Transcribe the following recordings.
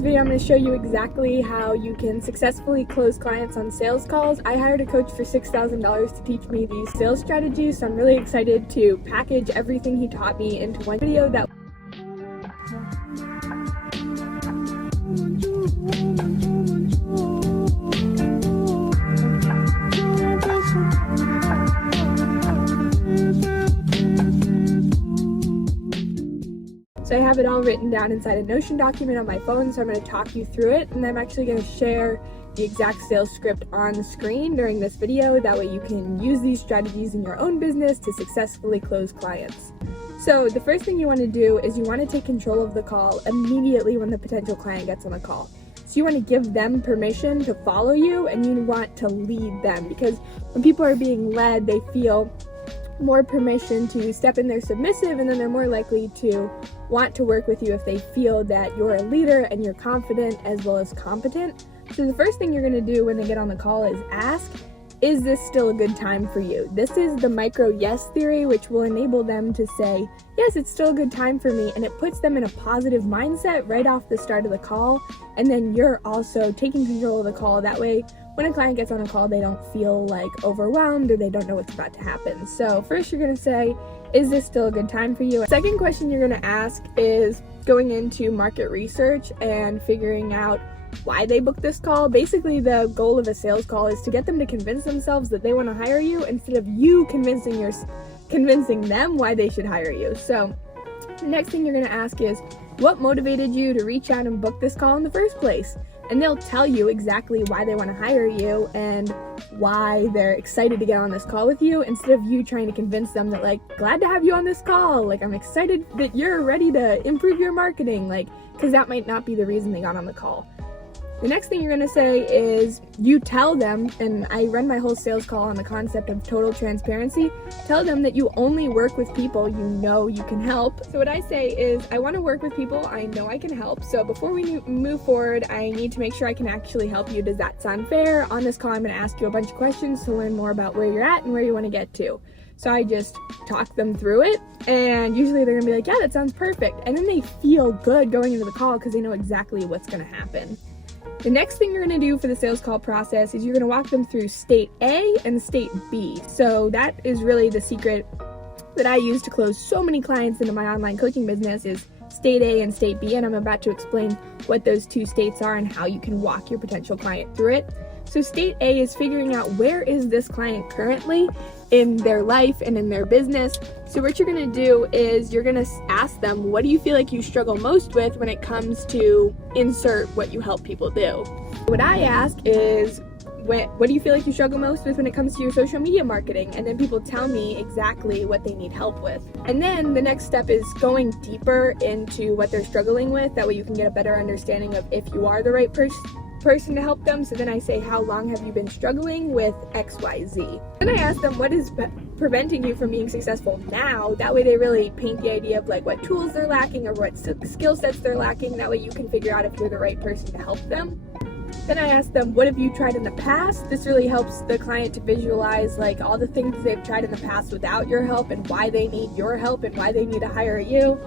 today's video, I'm going to show you exactly how you can successfully close clients on sales calls. I hired a coach for $6,000 to teach me these sales strategies, so I'm really excited to package everything he taught me into one video that So I have it all written down inside a Notion document on my phone, so I'm going to talk you through it, and I'm actually going to share the exact sales script on the screen during this video. That way you can use these strategies in your own business to successfully close clients. So the first thing you want to do is you want to take control of the call immediately when the potential client gets on the call. So you want to give them permission to follow you, and you want to lead them, because when people are being led, they feel more permission to step in there submissive, and then they're more likely to want to work with you if they feel that you're a leader and you're confident as well as competent. So the first thing you're going to do when they get on the call is ask, is this still a good time for you? This is the micro yes theory, which will enable them to say, yes, it's still a good time for me, and it puts them in a positive mindset right off the start of the call. And then you're also taking control of the call. That way, when a client gets on a call, they don't feel like overwhelmed or they don't know what's about to happen. So first you're going to say, is this still a good time for you? Second question you're going to ask is going into market research and figuring out why they booked this call. Basically, the goal of a sales call is to get them to convince themselves that they want to hire you instead of you convincing them why they should hire you. So the next thing you're going to ask is, what motivated you to reach out and book this call in the first place? And they'll tell you exactly why they want to hire you and why they're excited to get on this call with you, instead of you trying to convince them that, like, glad to have you on this call, like, I'm excited that you're ready to improve your marketing, like, because that might not be the reason they got on the call. The next thing you're going to say is you tell them, and I run my whole sales call on the concept of total transparency, tell them that you only work with people you know you can help. So what I say is, I want to work with people I know I can help. So before we move forward, I need to make sure I can actually help you. Does that sound fair? On this call, I'm going to ask you a bunch of questions to learn more about where you're at and where you want to get to. So I just talk them through it, and usually they're going to be like, yeah, that sounds perfect. And then they feel good going into the call because they know exactly what's going to happen. The next thing you're going to do for the sales call process is you're going to walk them through state A and state B. So that is really the secret that I use to close so many clients into my online coaching business, is state A and state B, and I'm about to explain what those two states are and how you can walk your potential client through it. So state A is figuring out, where is this client currently in their life and in their business. So what you're going to do is you're going to ask them, what do you feel like you struggle most with when it comes to insert what you help people do? What I ask is, what do you feel like you struggle most with when it comes to your social media marketing? And then people tell me exactly what they need help with. And then the next step is going deeper into what they're struggling with. That way you can get a better understanding of if you are the right person to help them. So then I say, how long have you been struggling with XYZ? Then I ask them, what is preventing you from being successful now? That way they really paint the idea of like what tools they're lacking or what skill sets they're lacking. That way you can figure out if you're the right person to help them. Then I ask them, what have you tried in the past? This really helps the client to visualize like all the things they've tried in the past without your help, and why they need your help and why they need to hire you.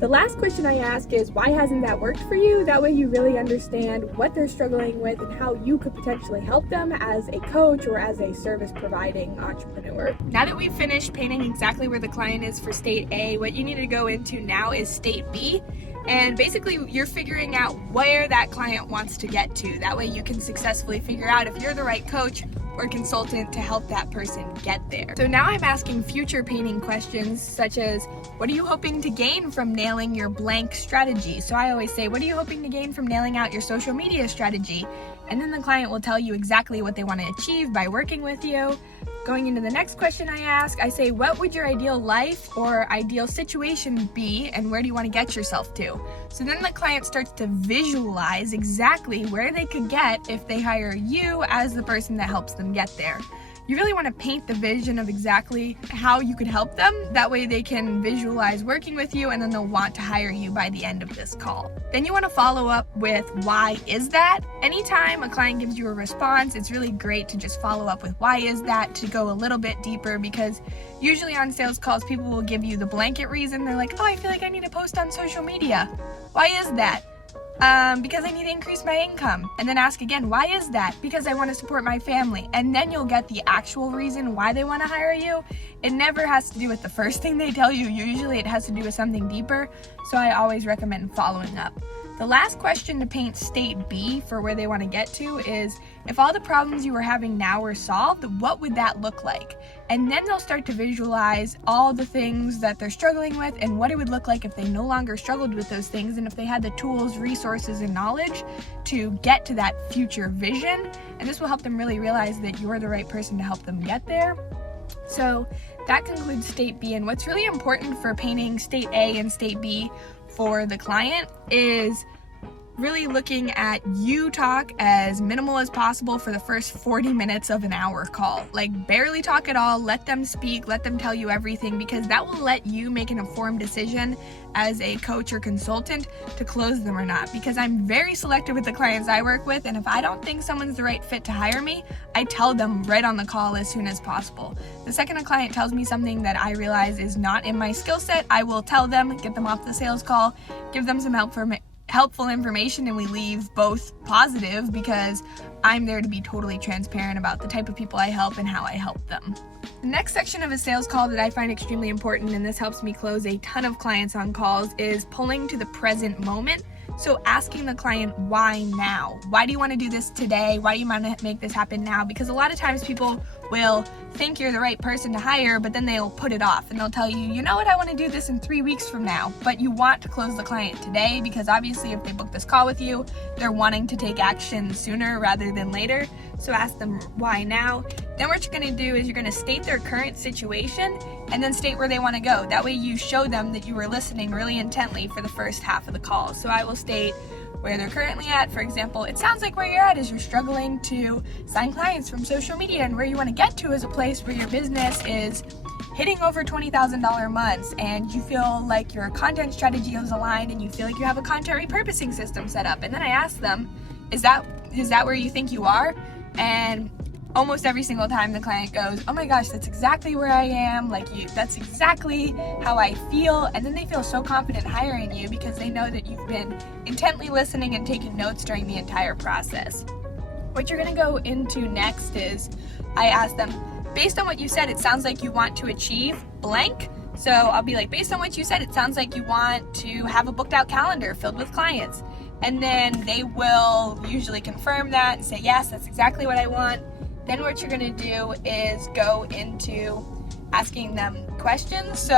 The last question I ask is, why hasn't that worked for you? That way you really understand what they're struggling with and how you could potentially help them as a coach or as a service providing entrepreneur. Now that we've finished painting exactly where the client is for state A, what you need to go into now is state B. And basically you're figuring out where that client wants to get to. That way you can successfully figure out if you're the right coach or consultant to help that person get there. So now I'm asking future painting questions such as, what are you hoping to gain from nailing your blank strategy? So I always say, what are you hoping to gain from nailing out your social media strategy? And then the client will tell you exactly what they want to achieve by working with you. Going into the next question I ask, I say, what would your ideal life or ideal situation be, and where do you want to get yourself to? So then the client starts to visualize exactly where they could get if they hire you as the person that helps them get there. You really want to paint the vision of exactly how you could help them. That way they can visualize working with you, and then they'll want to hire you by the end of this call. Then you want to follow up with, why is that? Anytime a client gives you a response, it's really great to just follow up with why is that, to go a little bit deeper, because usually on sales calls, people will give you the blanket reason. They're like, oh, I feel like I need to post on social media. Why is that? Because I need to increase my income. And then ask again, why is that? Because I want to support my family. And then you'll get the actual reason why they want to hire you. It never has to do with the first thing they tell you. Usually it has to do with something deeper. So I always recommend following up. The last question to paint state B for where they want to get to is, if all the problems you were having now were solved, what would that look like? And then they'll start to visualize all the things that they're struggling with and what it would look like if they no longer struggled with those things, and if they had the tools, resources, and knowledge to get to that future vision. And this will help them really realize that you're the right person to help them get there. So that concludes state B. And what's really important for painting state A and state B for the client is really looking at you talk as minimal as possible for the first 40 minutes of an hour call. Like, barely talk at all, let them speak, let them tell you everything, because that will let you make an informed decision as a coach or consultant to close them or not. Because I'm very selective with the clients I work with, and if I don't think someone's the right fit to hire me, I tell them right on the call as soon as possible. The second a client tells me something that I realize is not in my skill set, I will tell them, get them off the sales call, give them some helpful information, and we leave both positive, because I'm there to be totally transparent about the type of people I help and how I help them. The next section of a sales call that I find extremely important, and this helps me close a ton of clients on calls, is pulling to the present moment. So asking the client, why now? Why do you want to do this today? Why do you want to make this happen now? Because a lot of times people will think you're the right person to hire, but then they'll put it off and they'll tell you, you know what, I want to do this in 3 weeks from now. But you want to close the client today, because obviously if they book this call with you, they're wanting to take action sooner rather than later. So ask them why now. Then what you're going to do is you're going to state their current situation and then state where they want to go. That way you show them that you were listening really intently for the first half of the call. So I will state where they're currently at. For example, it sounds like where you're at is you're struggling to sign clients from social media, and where you want to get to is a place where your business is hitting over $20,000 months, and you feel like your content strategy is aligned, and you feel like you have a content repurposing system set up. And then I ask them, is that where you think you are? And almost every single time the client goes, oh my gosh, that's exactly where I am, that's exactly how I feel. And then they feel so confident hiring you, because they know that you've been intently listening and taking notes during the entire process. What you're going to go into next is, I ask them, based on what you said, it sounds like you want to achieve blank. So I'll be like, based on what you said, it sounds like you want to have a booked out calendar filled with clients. And then they will usually confirm that and say, yes, that's exactly what I want. Then what you're going to do is go into asking them questions. So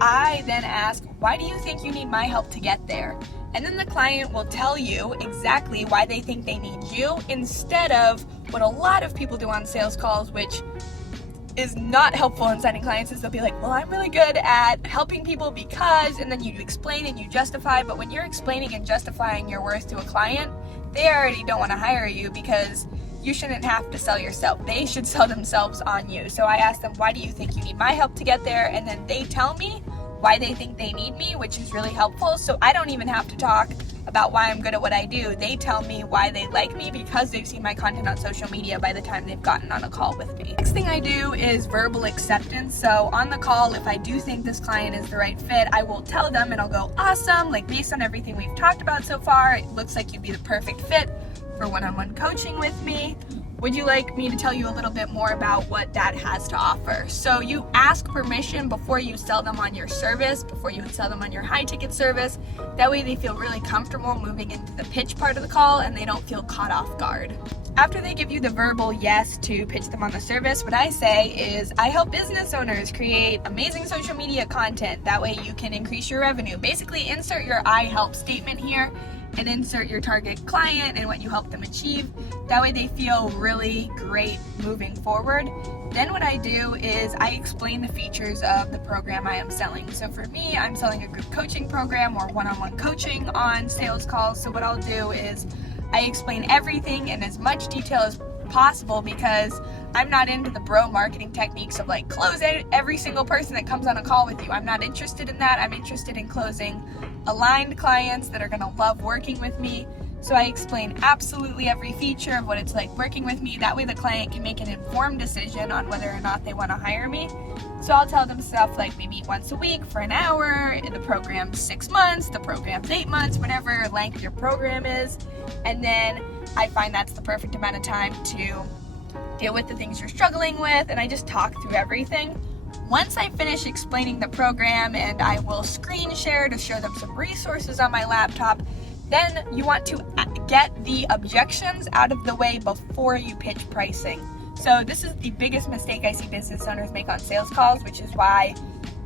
I then ask, why do you think you need my help to get there? And then the client will tell you exactly why they think they need you, instead of what a lot of people do on sales calls, which is not helpful in signing clients, is they'll be like, well, I'm really good at helping people because, and then you explain and you justify. But when you're explaining and justifying your worth to a client, they already don't want to hire you, because you shouldn't have to sell yourself. They should sell themselves on you. So I ask them, why do you think you need my help to get there? And then they tell me why they think they need me, which is really helpful. So I don't even have to talk about why I'm good at what I do. They tell me why they like me, because they've seen my content on social media by the time they've gotten on a call with me. Next thing I do is verbal acceptance. So on the call, if I do think this client is the right fit, I will tell them and I'll go, awesome, based on everything we've talked about so far, it looks like you'd be the perfect fit for one-on-one coaching with me. Would you like me to tell you a little bit more about what that has to offer? So you ask permission before you sell them on your service, before you sell them on your high ticket service. That way they feel really comfortable moving into the pitch part of the call, and they don't feel caught off guard. After they give you the verbal yes to pitch them on the service, what I say is, I help business owners create amazing social media content. That way you can increase your revenue. Basically, insert your I help statement here and insert your target client and what you help them achieve. That way they feel really great moving forward. Then what I do is I explain the features of the program I am selling. So for me, I'm selling a group coaching program or one-on-one coaching on sales calls. So what I'll do is I explain everything in as much detail as possible, because I'm not into the bro marketing techniques of close every single person that comes on a call with you. I'm not interested in that. I'm interested in closing aligned clients that are going to love working with me. So I explain absolutely every feature of what it's like working with me. That way the client can make an informed decision on whether or not they want to hire me. So I'll tell them stuff like we meet once a week for an hour, the program's 6 months, the program's 8 months, whatever length your program is. And then I find that's the perfect amount of time to deal with the things you're struggling with, and I just talk through everything. Once I finish explaining the program, and I will screen share to show them some resources on my laptop, then you want to get the objections out of the way before you pitch pricing. So this is the biggest mistake I see business owners make on sales calls, which is why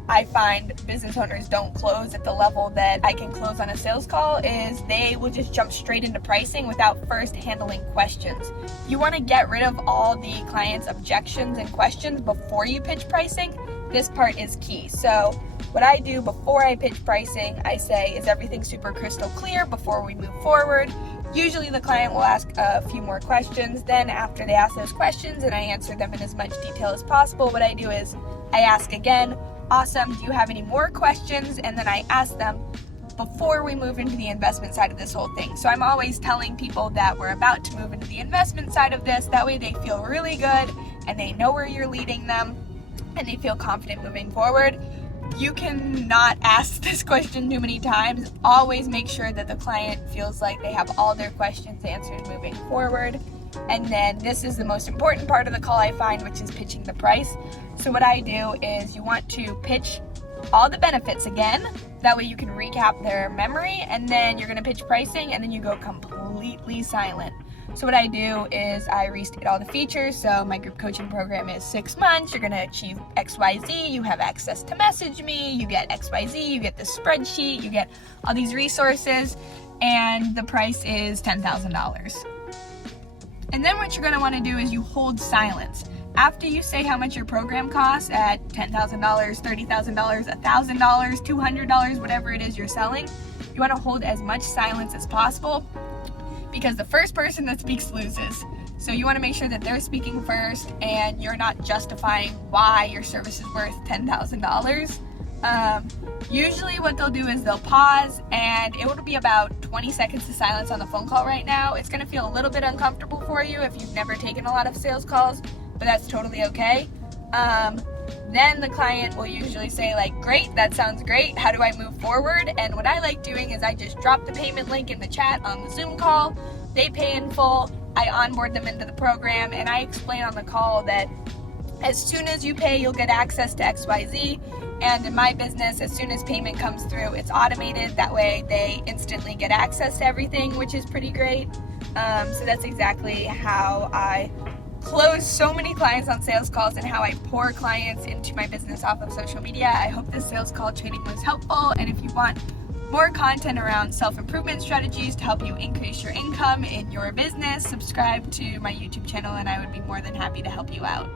I find business owners don't close at the level that I can close on a sales call, is they will just jump straight into pricing without first handling questions. You want to get rid of all the client's objections and questions before you pitch pricing. This part is key. So what I do before I pitch pricing, I say, is everything super crystal clear before we move forward? Usually the client will ask a few more questions. Then after they ask those questions and I answer them in as much detail as possible, what I do is I ask again, awesome, do you have any more questions? And then I ask them before we move into the investment side of this whole thing. So I'm always telling people that we're about to move into the investment side of this. That way they feel really good and they know where you're leading them and they feel confident moving forward. You cannot ask this question too many times. Always make sure that the client feels like they have all their questions answered moving forward. And then this is the most important part of the call I find, which is pitching the price. So what I do is you want to pitch all the benefits again. That way you can recap their memory, and then you're going to pitch pricing, and then you go completely silent. So what I do is I restate all the features. So my group coaching program is 6 months. You're going to achieve XYZ. You have access to message me. You get XYZ. You get the spreadsheet. You get all these resources. And the price is $10,000. And then what you're going to want to do is you hold silence. After you say how much your program costs at $10,000, $30,000, $1,000, $200, whatever it is you're selling, you want to hold as much silence as possible, because the first person that speaks loses. So you want to make sure that they're speaking first and you're not justifying why your service is worth $10,000. Usually what they'll do is they'll pause, and it will be about 20 seconds of silence on the phone call right now. It's going to feel a little bit uncomfortable for you if you've never taken a lot of sales calls, but that's totally okay. Then the client will usually say like, great, that sounds great. How do I move forward? And what I like doing is I just drop the payment link in the chat on the Zoom call. They pay in full. I onboard them into the program, and I explain on the call that as soon as you pay, you'll get access to XYZ. And in my business, as soon as payment comes through, it's automated. That way they instantly get access to everything, which is pretty great. So that's exactly how I close so many clients on sales calls and how I pour clients into my business off of social media. I hope this sales call training was helpful. And if you want more content around self-improvement strategies to help you increase your income in your business, subscribe to my YouTube channel and I would be more than happy to help you out.